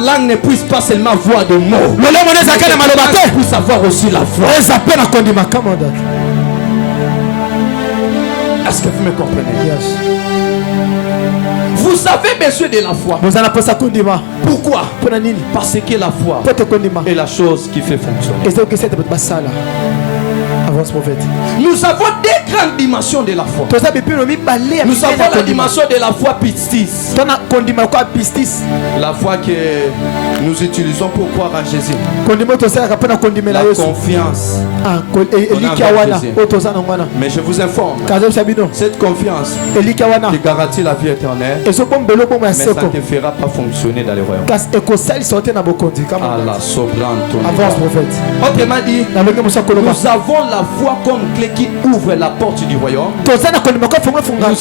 langue ne puisse pas seulement voir de mots. Le puisse avoir aussi la foi. Est-ce que vous me comprenez? Yes. Vous avez besoin de la foi. Pourquoi? Parce que la foi est la chose qui fait fonctionner. Avance prophète. Nous avons deux grandes dimensions de la foi. Nous avons la dimension de la foi pistis. La foi que nous utilisons pour croire en Jésus. La confiance. Mais je vous informe, cette confiance qui garantit la vie éternelle, mais ça ne te fera pas fonctionner dans le royaume. Avance prophète. Autrement dit, nous avons la foi comme clé qui ouvre la porte du royaume. Nous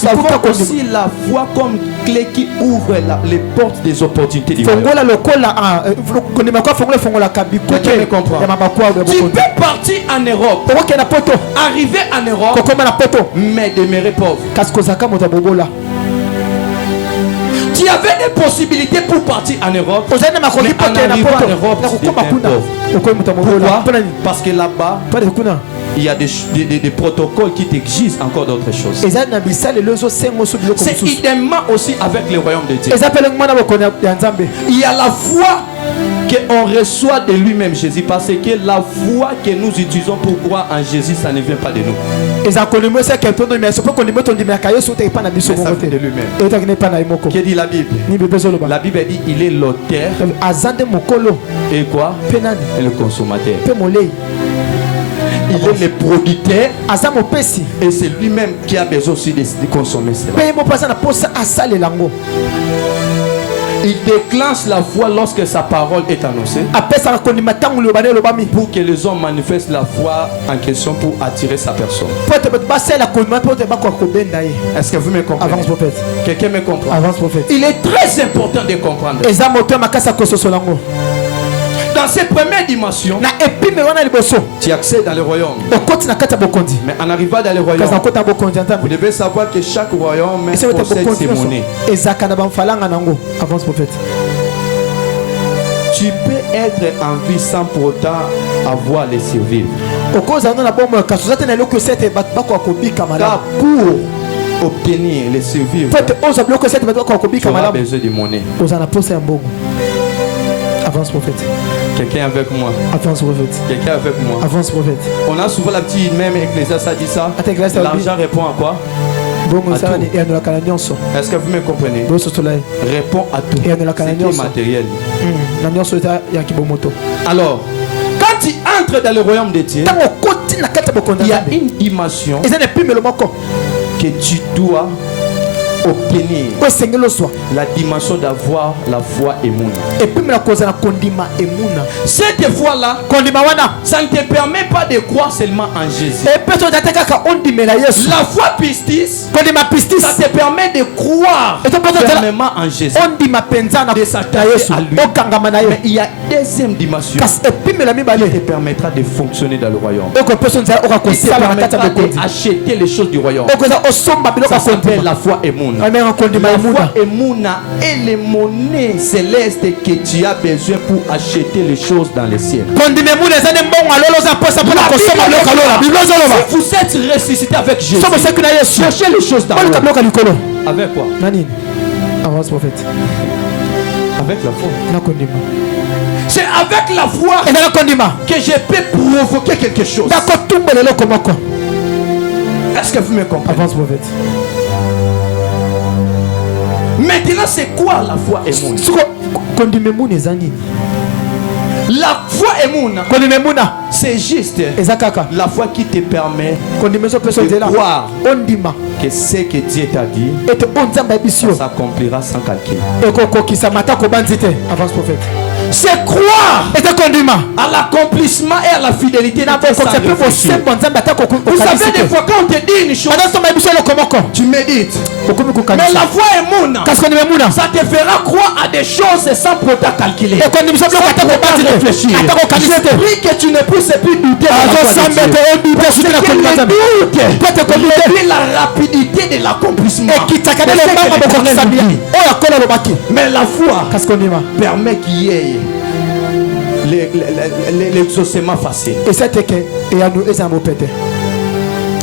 avons aussi la foi comme clé qui ouvre les portes des opportunités du royaume. Tu peux partir en Europe, arriver en Europe, mais demeurer pauvre. Tu avais des possibilités pour partir en Europe, mais en arrivant en Europe, tu deviens pauvre. Pourquoi? Parce que là-bas, il y a des protocoles qui t'exigent encore d'autres choses. C'est idéalement aussi avec le royaume de Dieu. Il y a la foi qu'on reçoit de lui-même Jésus, parce que la foi que nous utilisons pour croire en Jésus, ça ne vient pas de nous. Mais ça vient de lui-même. Que dit la Bible? La Bible dit il est l'auteur et quoi? Et le consommateur. Il est le producteur et c'est lui-même qui a besoin aussi de consommer cela. Il déclenche la foi lorsque sa parole est annoncée, pour que les hommes manifestent la foi en question pour attirer sa personne. Est-ce que vous me comprenez? Avance prophète. Quelqu'un me comprend? Avance prophète. Il est très important de comprendre. Dans cette première dimension, tu accèdes dans le royaume. Mais en arrivant dans le royaume, vous devez savoir que chaque royaume possède ses monnaies. Avance prophète. Tu peux être en vie sans pour autant avoir les survivre. Car pour obtenir les survivre, tu auras besoin de monnaie. Avance prophète. Quelqu'un avec moi? Avance prophète. Quelqu'un avec moi? Avance prophète. On a souvent la petite même Ecclésiaste, ça dit ça. L'argent répond à quoi? Est-ce que vous me comprenez? Répond à tout. C'est qui matériel. Alors, quand tu entres dans le royaume de Dieu, il y a une dimension que tu dois obtenir, la dimension d'avoir la foi émouna. Cette foi-là, ça ne te permet pas de croire seulement en Jésus. La foi pistis, ça te permet de croire fermement en Jésus, de s'attacher à lui. Mais il y a une deuxième dimension qui te permettra de fonctionner dans le royaume, qui te permettra d'acheter les choses du royaume. Ça s'appelle la foi émouna. La foi émouna est les monnaies célestes que tu as besoin pour acheter les choses dans le ciel. Si vous êtes ressuscité avec Jésus, cherchez les choses dans le ciel. Avec quoi? Avance prophète. Avec la foi. C'est avec la foi que je peux provoquer quelque chose. Est-ce que vous me comprenez? Avance prophète. Maintenant, c'est quoi la foi émouna? La foi émouna, c'est juste la foi qui te permet de croire que ce que Dieu t'a dit s'accomplira sans calcul. Avance prophète. C'est croire à l'accomplissement et à la fidélité de tes sans réfléchir. Vous savez, des fois, quand on te dit une chose, tu médites. Mais la foi est mouna. Ça te fera croire à des choses sans pourtant calculer. Sans pourtant réfléchir. Je prie que tu ne puisses plus douter de la foi de Dieu. Et la rapidité de l'accomplissement. Mais la foi permet qu'il y ait l'exaucement facile.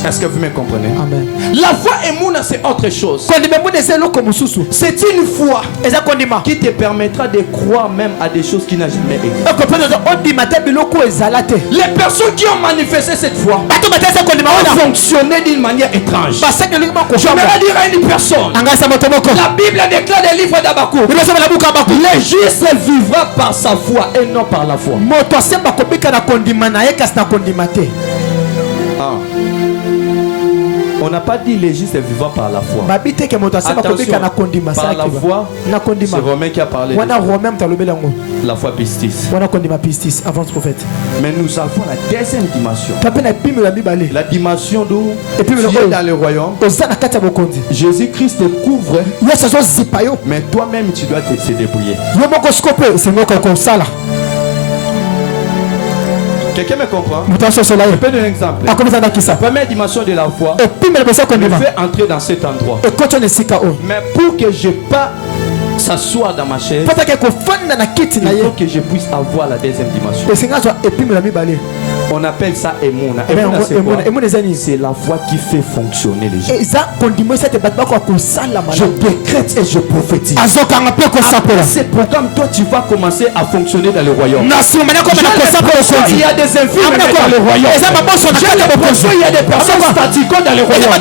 Est-ce que vous me comprenez? Amen. La foi et mouna, c'est autre chose. C'est une foi qui te permettra de croire même à des choses qui n'ont jamais existé. Les personnes qui ont manifesté cette foi ont fonctionné d'une manière étrange. J'aimerais dire à une personne, la Bible déclare dans le livre d'Habakkuk, le juste vivra par sa foi et non par la foi. On n'a pas dit les justes vivants par la foi. Attention, par la foi, c'est Romain qui a parlé. La foi pistis. Mais nous avons la deuxième dimension. La dimension d'où tu es dans le royaume. Jésus-Christ te couvre. Mais toi-même, tu dois te débrouiller. Quelqu'un me comprend? Je peux donner un exemple. La première dimension de la foi me fait entrer dans cet endroit. Mais pour que je pas s'asseoir dans ma chaise, il faut que je puisse avoir la deuxième dimension. On appelle ça Emouna. C'est la foi qui fait fonctionner les gens. Je décrète et je prophétise. C'est pourquoi toi tu vas commencer à fonctionner dans le royaume. Il y a des infirmes dans le royaume. Il y a des personnes statiques dans le royaume.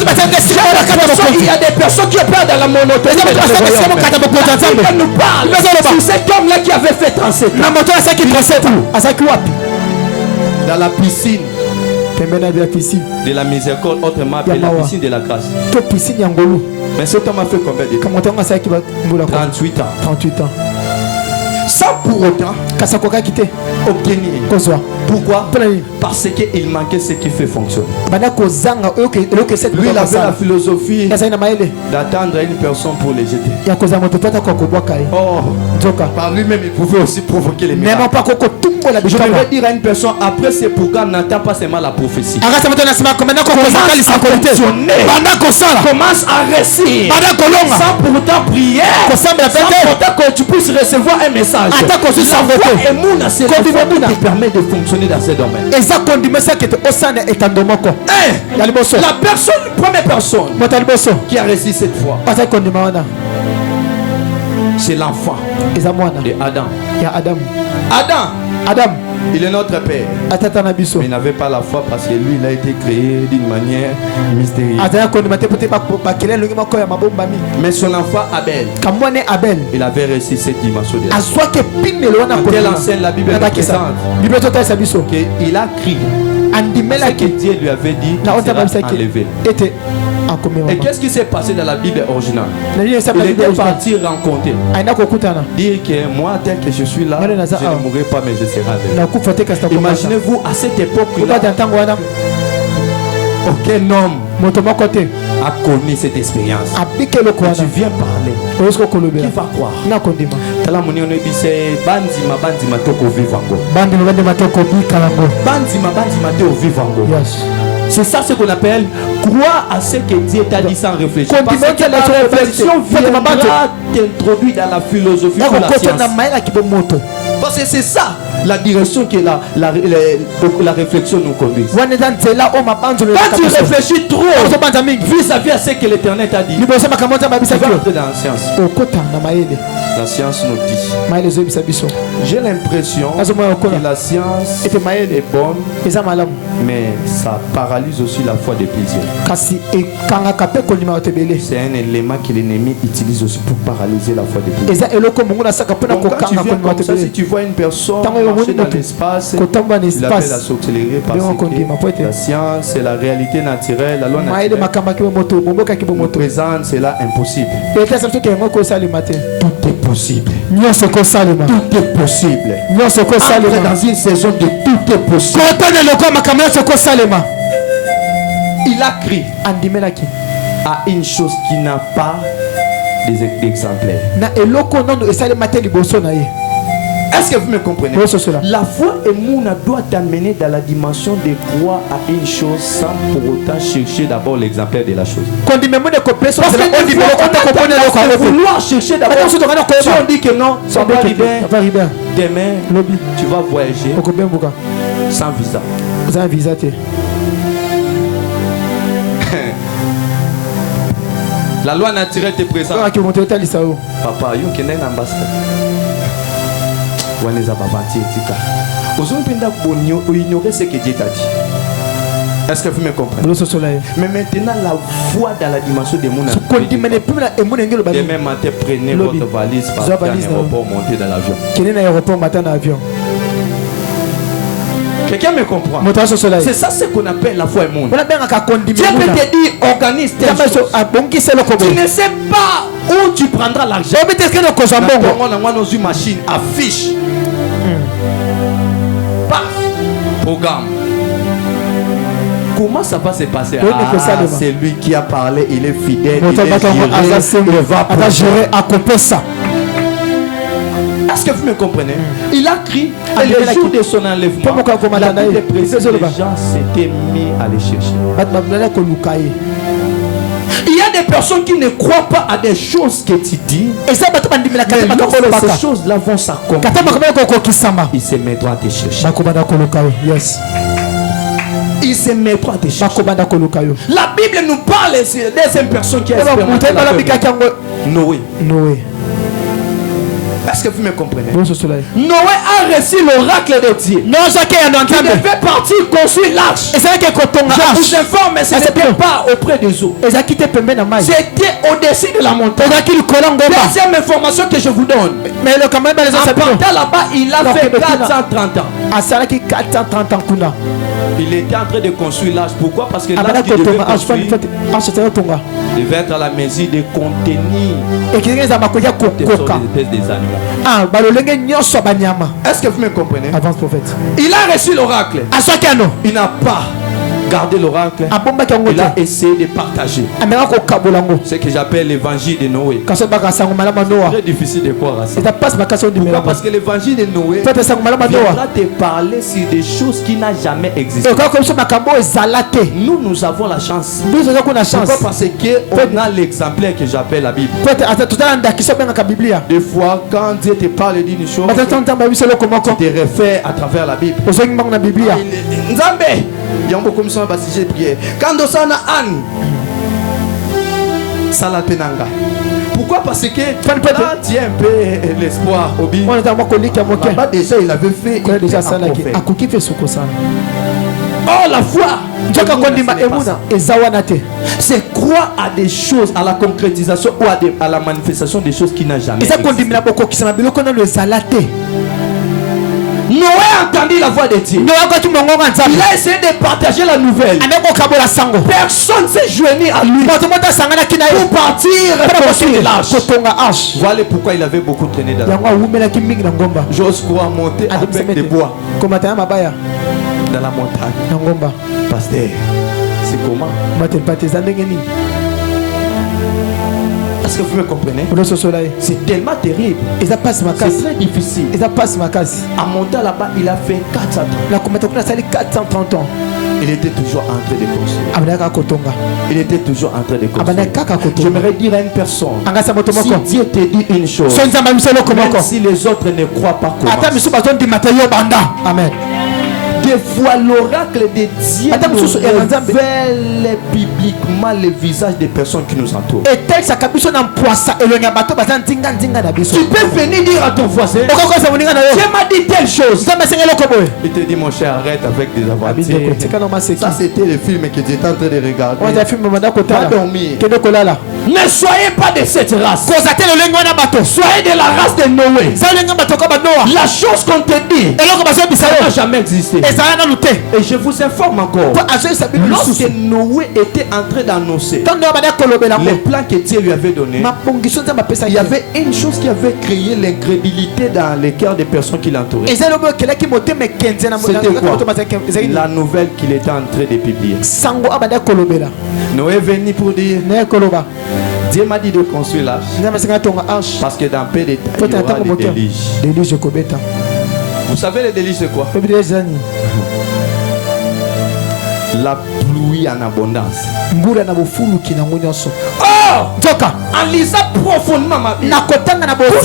Il y a des personnes qui opèrent dans la monotonie dans le royaume. Il nous parle. C'est cet homme-là qui avait fait 37 ans. Dans la piscine de la miséricorde, autrement appelée la piscine de la grâce. Mais cet homme a fait combien de temps? 38 ans. Sans pour autant obtenir. Pourquoi? Parce qu'il manquait ce qui fait fonctionner. Lui, il avait la philosophie d'attendre une personne pour les jeter. Par lui-même, il pouvait aussi provoquer les miracles. Je vais dire à une personne, après c'est pourquoi n'attend pas seulement la prophétie. Commence à réciter sans pourtant prier, sans pourtant que tu puisses recevoir un message. La foi et mouna, c'est la foi qui te permet de fonctionner dans ce domaine. La première personne qui a réussi cette foi, c'est l'enfant de Adam. Il est notre père. Mais il n'avait pas la foi parce que lui, il a été créé d'une manière mystérieuse. Mais son enfant Abel, il avait réussi cette dimension de la foi. Quand elle enseigne, la Bible présente qu'il a crié. Ce que Dieu lui avait dit, il sera enlevé. Et qu'est-ce qui s'est passé dans la Bible originale? Il était parti rencontrer, dire que moi, tel que je suis là, je ne mourrai pas, mais je serai enlevé. Imaginez-vous à cette époque-là, aucun homme a connu cette expérience. Et tu viens parler. Qui va croire? C'est ça ce qu'on appelle croire à ce que Dieu t'a dit sans réfléchir. Parce que la réflexion viendra t'introduire dans la philosophie ou la science. Parce que c'est ça la direction que la réflexion nous conduit. Quand tu réfléchis trop vis-à-vis à ce que l'Éternel t'a dit, tu vas entrer dans la science. La science nous dit. J'ai l'impression que la science est bonne, mais ça paralyse aussi la foi des plaisirs. C'est un élément que l'ennemi utilise aussi pour paralyser la foi des plaisirs. Donc quand tu viens comme ça, si tu vois une personne marcher dans l'espace, il appelle la sorcellerie parce que la science, c'est la réalité naturelle, la loi naturelle nous présente, c'est là impossible. Tout est possible. possible. Tout est possible. Entre dans une saison de tout est possible. Il a crié à une chose qui n'a pas d'exemplaire. Est-ce que vous me comprenez? La foi et Mouna doit t'amener dans la dimension de croire à une chose sans pour autant chercher d'abord l'exemplaire de la chose. Parce que on a vouloir chercher d'abord. Si on dit que non, ça va arriver. Demain, tu vas voyager sans visa. Vous avez un visa. La loi naturelle te présente. Papa, you can un ambassadeur. Ignorer ce que Dieu t'a dit. Est-ce que vous me comprenez? Mais maintenant, la foi dans la dimension des mondes. Demain matin, prenez votre valise, partez à l'aéroport, montez dans l'avion. Quelqu'un me comprend? C'est ça ce qu'on appelle la foi et monde. Dieu peut te dire, organise tes choses. Tu ne sais pas où tu prendras l'argent. Dans une machine affiche. Programme. Comment ça va se passer? C'est lui qui a parlé, il est fidèle, il va gérer à couper ça. Est-ce que vous me comprenez? Il a crié et le jour de son enlèvement, les gens s'étaient mis à les chercher. Il y a des personnes qui ne croient pas à des choses que tu dis. Mais ces choses-là vont s'accomplir. Ils se mettront à te chercher. Yes. Ils se mettront à te chercher. La Bible nous parle des personnes qui ont expérimenté Noé. Est-ce que vous me comprenez? Noé a reçu l'oracle de Dieu. Il devait partir construire l'arche. Je vous informe, mais ce n'était pas auprès des eaux. C'était au-dessus de la montagne. Deuxième information que je vous donne. En partant là-bas, il a fait 430 ans. Il était en train de construire l'arche. Pourquoi? Parce que l'arche qu'il devait construire devait être à la mesure de contenir des espèces des animaux. Est-ce que vous me comprenez? Avance prophète. Il a reçu l'oracle. Il n'a pas gardé l'oracle. Il a essayé de partager ce que j'appelle l'évangile de Noé. Très difficile de croire à ça. Pourquoi? Parce que l'évangile de Noé viendra te parler sur des choses qui n'ont jamais existé. Nous avons la chance. Pourquoi? Parce qu'on a l'exemplaire que j'appelle la Bible. Des fois, quand Dieu te parle d'une chose, tu te réfères à travers la Bible. Il y a beaucoup de gens qui ont prié. Quand on a Anne, Salapenanga. Pourquoi? Parce que là, tu as un peu l'espoir. Là-bas, déjà, il avait fait un prophète. Oh, la foi, c'est croire à des choses, à la concrétisation ou à la manifestation des choses qui n'ont jamais existé. Noé a entendu la voix de Dieu. Il a essayé de partager la nouvelle. Personne s'est joigné à lui pour partir construire l'arche. Voilà pourquoi il avait beaucoup traîné dans la bois. J'ose croire monter avec des bois dans la montagne. Pasteur, c'est comment? Est-ce que vous me comprenez? C'est tellement terrible. C'est très difficile. À monter là-bas, il a fait 430 ans. Il était toujours en train de construire. Il était toujours en train de construire. J'aimerais dire à une personne, si Dieu te dit une chose, même si les autres ne croient pas, amen. Des fois, l'oracle de Dieu nous révèle bibliquement le visage des personnes qui nous entourent. Tu peux venir dire à ton voisin, Dieu m'a dit telle chose. Il te dit, mon cher, arrête avec des aventures. Ça, c'était le film que tu étais en train de regarder. Pas dormir. Ne soyez pas de cette race. Soyez de la race de Noé. La chose qu'on te dit n'a jamais existé. Et je vous informe encore. Lorsque Noé était en train d'annoncer les plans que Dieu lui avait donnés, il y avait une chose qui avait créé l'incrédulité dans les cœurs des personnes qui l'entouraient. C'était quoi? La nouvelle qu'il était en train de publier. Noé est venu pour dire, Dieu m'a dit de construire l'arche parce que dans peu de temps il y aura des déluges. Vous savez les déluges c'est quoi? La pluie en abondance. En lisant profondément ma vie, pour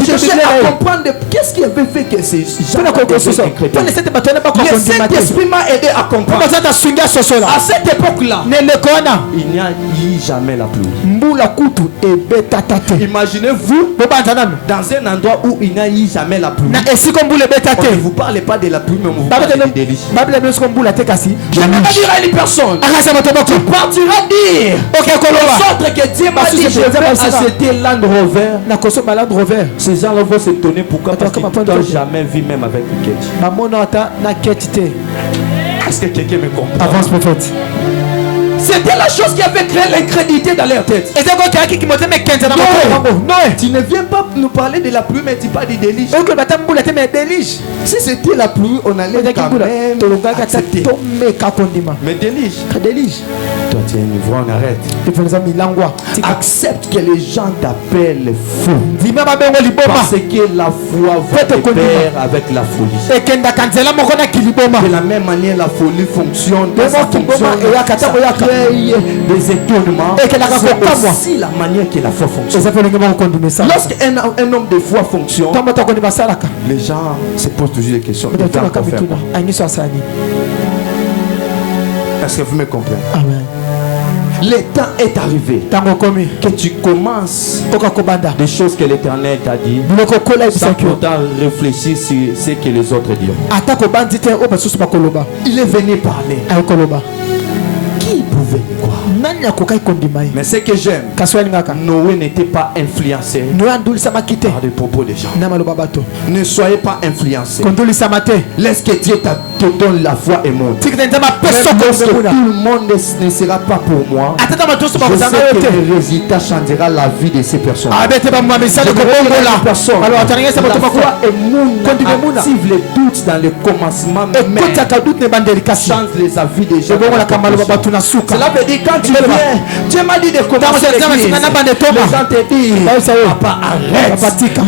chercher à comprendre qu'est-ce qui avait fait que ces gens le Saint-Esprit m'a aidé à comprendre. À cette époque-là, il n'y a eu jamais la pluie. Imaginez-vous dans un endroit où il n'y a eu jamais la pluie. On ne vous parle pas de la pluie, mais on vous parle des délices. Je ne vais pas dire à une personne, tu partiras dire aux autres que Dieu m'a dit je vais acheter Land Rover. Ces gens-là vont se donner pourquoi? Parce qu'ils n'ont jamais vu même avec une quête. Est-ce que quelqu'un me comprend? Avance prophète. C'était la chose qui avait créé l'incrédulité dans leur tête. Tu ne viens pas nous parler de la pluie, mais tu parles du déluge. Si c'était la pluie, on allait quand même accepter. Mais déluge. Toi, tu es une voix, on arrête. Accepte que les gens t'appellent fou. Parce que la foi va te faire avec la folie. De la même manière, la folie fonctionne. Des étonnements. C'est aussi la manière que la foi fonctionne. Lorsqu'un homme de foi fonctionne, les gens se posent toujours des questions. Est-ce que vous me comprenez? Amen. Le temps est arrivé que tu commences des choses que l'Éternel t'a dit sans pourtant réfléchir sur ce que les autres diront. Il est venu parler. Qui pouvait le croire? Mais ce que j'aime, Noé n'était pas influencé par des propos des gens. Ne soyez pas influencés. Laisse que Dieu te donne la foi et monte. Même lorsque tout le monde ne sera pas pour moi, je sais que le résultat changera la vie de ces personnes. La foi et monte active les doutes dans le commencement même. Change les avis des gens. Cela veut dire quand tu viens, Dieu m'a dit de commencer l'église. Les gens te disent, papa arrête,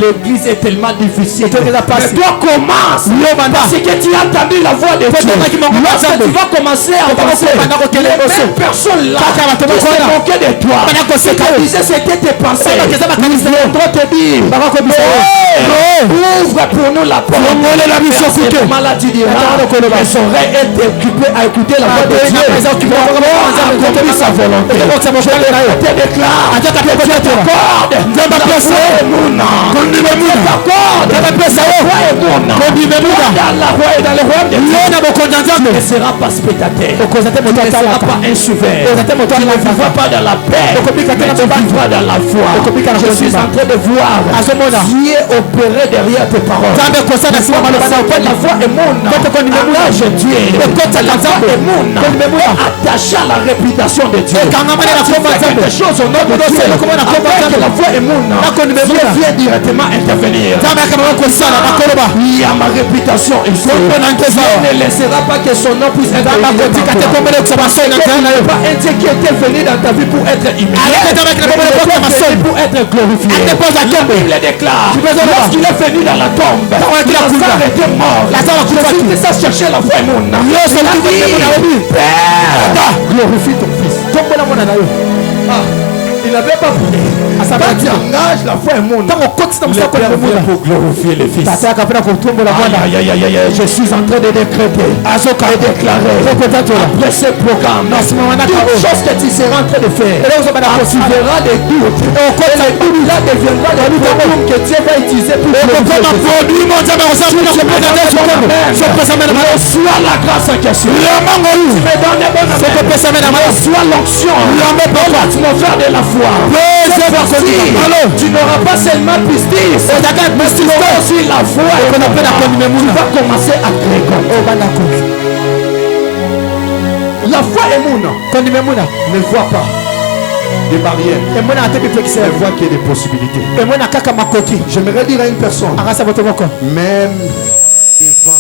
l'église est tellement difficile. Mais toi commence, parce que tu as entendu la voix de Dieu. Lorsque tu vas commencer à avancer, les mêmes personnes là qui se moquaient de toi, qui disaient c'était tes pensées, ils viendront te dire, ouvre pour nous la porte. Maladie dira, les oreilles étaient occupées à écouter la voix de Dieu. Accomplis sa volonté. Je déclare que Dieu t'accorde la foi et mon âme. Dans la foi et dans le royaume de Dieu, tu ne seras pas spectateur. Tu ne seras pas insuffert. Tu ne vivras pas dans la paix, mais tu vivras dans la foi. Je suis en train de voir Dieu opérer derrière tes paroles. La foi est mon âme. Engage Dieu. La foi est mon âme. Attaché à la réputation de Dieu. Quelque chose au nom de Dieu. Avec la foi et mon âme, Dieu vient directement intervenir. Il y a ma réputation ici. Dieu ne laissera pas que son nom puisse être humilié. Pas un Dieu qui était venu dans ta vie pour être humilié, pour être glorifié. La Bible déclare, lorsqu'il est venu dans la tombe, Lazare était mort. Jésus ça chercher la foi et mon âme. Père, glorifie ton fils. Il n'avait pas voulu. Quand tu engages la foi et mon âme, le Père vient pour glorifier les fils. Je suis en train de décréter et déclarer après ce programme toute chose que tu seras en train de faire, tu verras des doutes et les doutes là deviendra des problèmes que Dieu va utiliser pour reçois la grâce en question. Tu me donnes des bonnes mains. Reçois l'onction. Tu me fais de la foi. tu n'auras pas seulement pistis, mais tu auras aussi la foi. Tu vas commencer à créer. La foi est mouna. Ne voit pas des barrières. Elle voit qu'il y a des possibilités. J'aimerais dire à une personne, même devant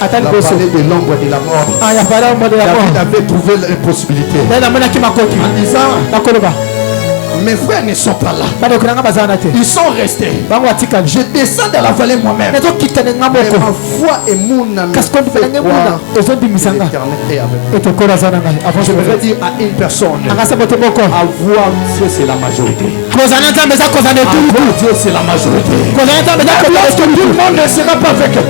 la vallée de l'ombre de la mort, David avait trouvé les possibilités en disant, mes frères ne sont pas là, ils sont restés. Je descends dans la vallée moi-même, mais ma foi est mon ami. L'éternel est avec moi. Je voudrais dire à une personne, avoir Dieu c'est la majorité. Avoir Dieu c'est la majorité. Lorsque tout le monde ne sera pas avec toi,